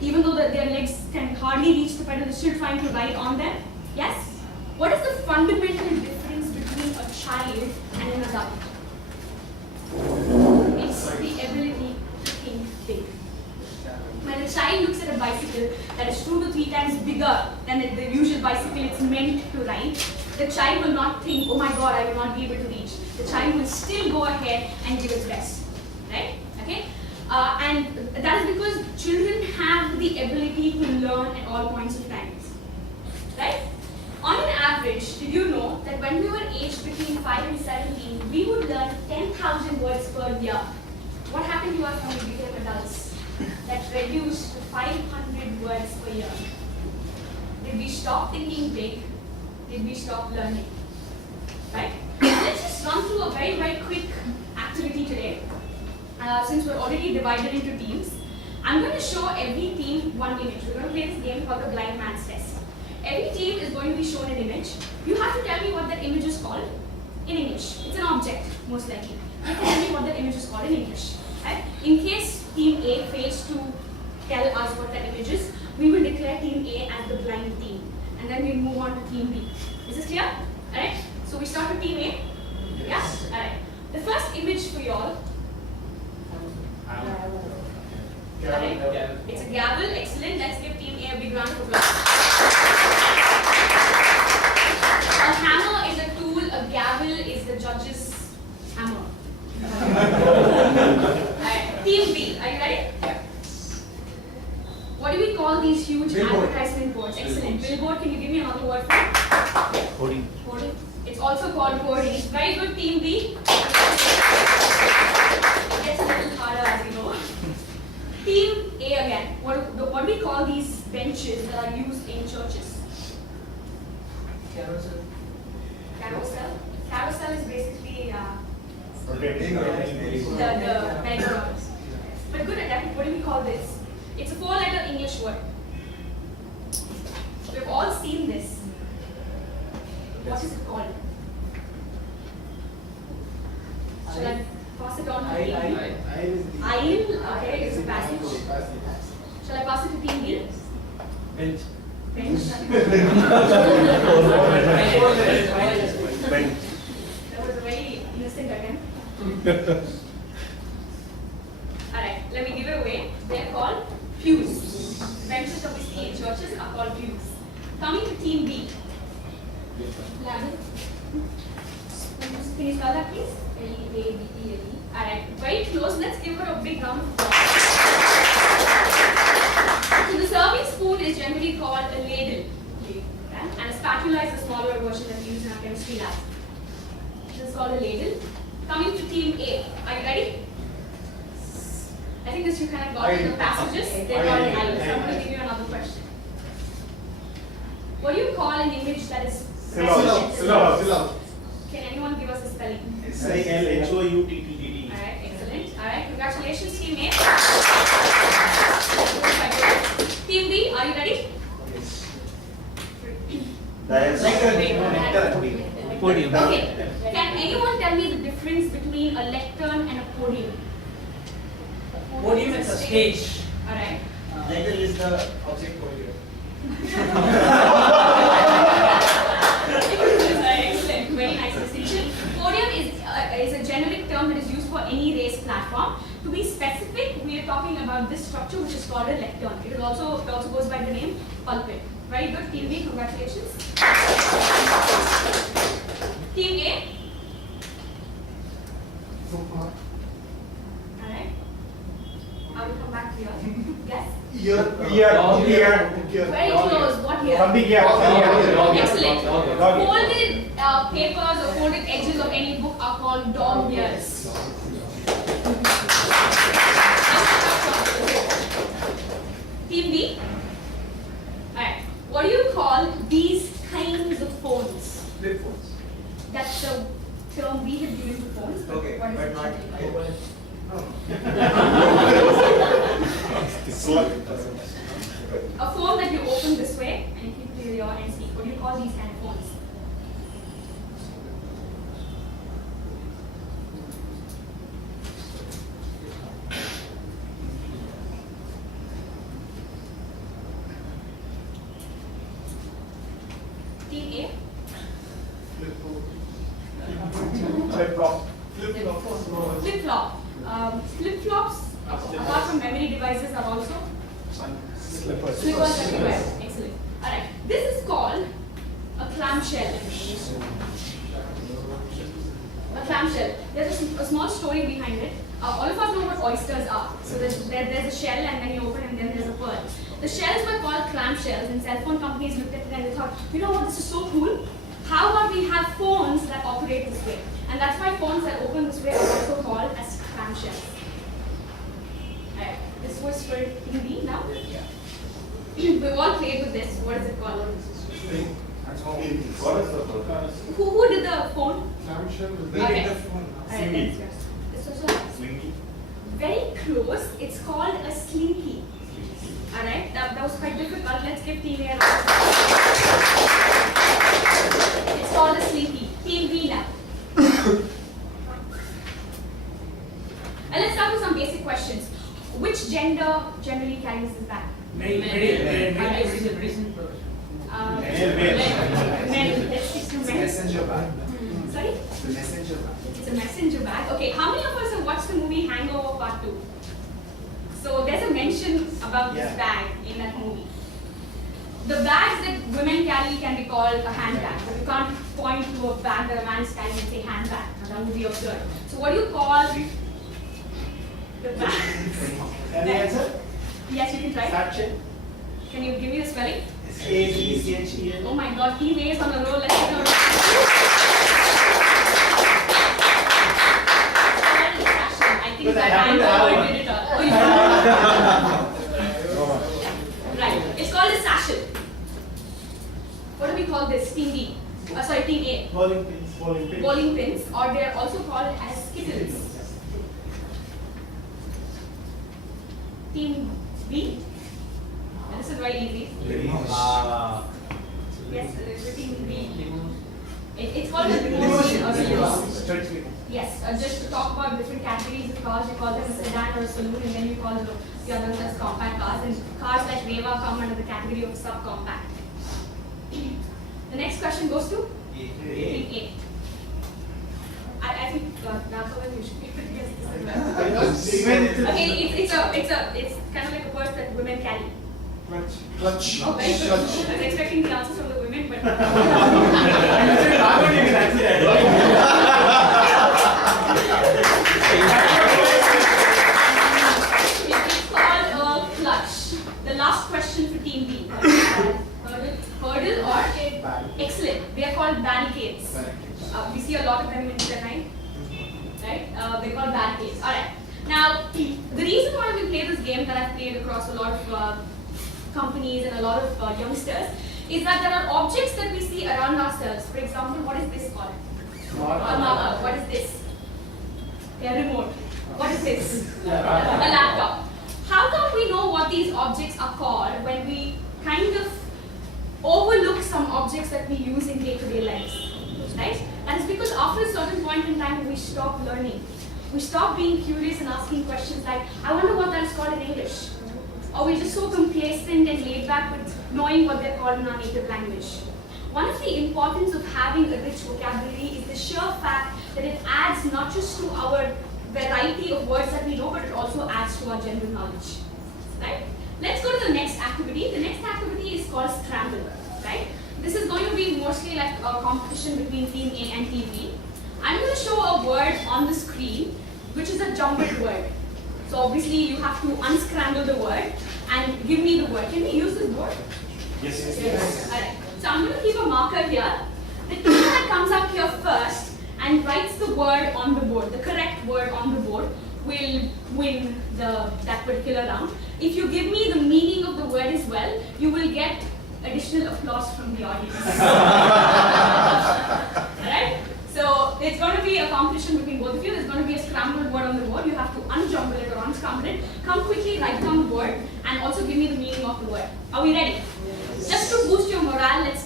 Even though their legs can hardly reach the pedal, they're still trying to ride on them. Yes? What is the fundamental difference between a child and an adult? It's the ability to think big. When a child looks at a bicycle that is 2 to 3 times bigger than the usual bicycle it's meant to ride, the child will not think, oh my god, I will not be able to reach. The child will still go ahead and give its best. Right? Okay? And that is because children have the ability to learn at all points of time. Right? On an average, did you know that when we were aged between 5 and 17, we would learn 10,000 words per year? What happened to us when we became adults? That reduced to 500 words per year. Did we stop thinking big? Did we stop learning? Right? Let's just run through a very, very quick activity today. Since we're already divided into teams, I'm going to show every team one image. We're going to play this game called the blind man's test. Every team is going to be shown an image. You have to tell me what that image is called in English. It's an object, most likely. You can tell me what that image is called in English. Right? In case team A fails to tell us what that image is, we will declare team A as the blind team. And then we'll move on to team B. Is this clear? Alright? So we start with team A? Yes? Yeah? Alright. The first image for you all. It's a gavel. Excellent. Let's give team A a big round of applause. A hammer is a tool. A gavel is the judge's hammer. Alright. Team B. Are you ready? Yeah. What do we call these huge advertisement boards? Excellent. Billboard. Can you give me another word for it? Hoarding. Hoarding. It's also called hoarding. Very good, team B. It gets a little harder, as you know. Team A again. What do we call these benches that are used in churches? Carousel. Carousel. Carousel is basically the Yeah. merry-go-round. But good at that. What do we call this? It's a 4-letter English word. We've all seen this. What is it called? Shall I pass it on to team B? Aisle. Okay, it's a passage. Shall I pass it to team B? Bench. Bench. Bench. That was a very innocent attempt. Alright, let me give it away. They're called pews. Benches that we see in churches are called pews. Coming to team B. Ladder. Can you spell that please? L-E-A-D-E-L-E. Alright, very close. Let's give her a big round of applause. So the serving spoon is generally called a ladle. Okay? And a spatula is a smaller version that we use in our chemistry lab. This is called a ladle. Coming to team A. Are you ready? I think this you kind of got in the passages. They're called aisles. So I'm going to give you another question. What do you call an image that is Syllable. Can anyone give us a spelling? S-I-L-H-O-U-T-T-D-D. Alright, excellent. Alright, congratulations, team A. Team B, are you ready? Podium. Okay. Can anyone tell me the difference between a lectern and a podium? Podium is a stage. Alright. Ladle is the object podium. Excellent, very nice distinction. Podium is a generic term that is used for any raised platform. To be specific, we are talking about this structure which is called a lectern. It also goes by the name pulpit. Very good, team B, congratulations. Team A. Alright. I will come back to you. Yes? Very close. What here? Excellent. Folded papers or folded edges of any book are called dog ears. Team B. Alright. What do you call these kinds of phones? Flip phones. That's the term we have given to phones. Okay, What is but it not called? A phone that you open this way and you keep to your and see. What do you call these kind of phones? Flip-flop. Flip-flop. Flip-flops, apart from memory devices, are also Slippers. slippers everywhere. Excellent. Alright. This is called a clamshell. A clamshell. There's a small story behind it. All of us know what oysters are. So there's a shell and then you open and then there's a pearl. The shells were called clamshells and cell phone companies looked at it and they thought, you know what, this is so cool. How about we have phones that operate this way? And that's why phones that open this way are also called as clamshells. Alright, this was for TV now. We've all played with this. What is it called? Who did the phone? Okay. Alright, that's yours. This was a very close. It's called a slinky. Alright, that was quite difficult. Let's give Team A a round. It's called a slinky. Team B now. And let's start with some basic questions. Which gender generally carries this bag? Very Men. Let's stick to men. Messenger bag. Sorry? The messenger bag. It's a messenger bag. Okay, how many of us have watched the movie Hangover Part 2? So there's a mention about this bag in that movie. The bags that women carry can be called a handbag, but you can't point to a bag that a man is carrying and say handbag. That would be absurd. So what do you call the bag? Any answer? Yes, you can try. Satchel. Can you give me the spelling? SATCHEL. Oh my god, Team A is on the roll. Let's go. I think that Hangover did it all. Oh, you right. It's called a satchel. What do we call this? Team B. Sorry, Team A. Bowling pins. Bowling pins, or they are also called as skittles. Team B. And this is very easy. Yes, the Team B. It's called a limousine or a limousine. Yes, just to talk about different categories of cars, you call them a sedan or a saloon, and then you call the others as compact cars. And cars like Reva come under the category of subcompact. The next question goes to Team A. I think Narcovan, you should be able to guess this as well. Okay, it's kind of like a purse that women carry. Clutch. Oh, very good. I was expecting the answers from the women, but it's called a clutch. The last question for Team B. Hurdle or excellent. They are called barricades. We see a lot of them in Chennai. Right? They're called barricades. Alright. Now, the reason why we play this game that I've played across a lot of companies and a lot of youngsters is that there are objects that we see around ourselves. For example, what is this called? A marker. What is this? A remote. What is this? A laptop. How come we know what these objects are called when we kind of overlook some objects that we use in day-to-day lives? Right? That is because after a certain point in time, we stop learning. We stop being curious and asking questions like, I wonder what that is called in English. Or we're just so complacent and laid back with knowing what they're called in our native language. One of the importance of having a rich vocabulary is the sheer fact that it adds not just to our variety of words that we know, but it also adds to our general knowledge. Right? Let's go to the next activity. The next activity is called Scramble. Right? This is going to be mostly like a competition between Team A and Team B. I'm going to show a word on the screen, which is a jumbled word. So obviously you have to unscramble the word and give me the word. Can we use this board? Yes. Alright. So I'm going to keep a marker here. The team that comes up here first and writes the word on the board, the correct word on the board, will win that particular round. If you give me the meaning of the word as well, you will get additional applause from the audience. Alright? So it's going to be a competition between both of you. There's going to be a scrambled word on the board. You have to unjumble it or unscramble it. Come quickly, write down the word, and also give me the meaning of the word. Are we ready? Just to boost your morale, let's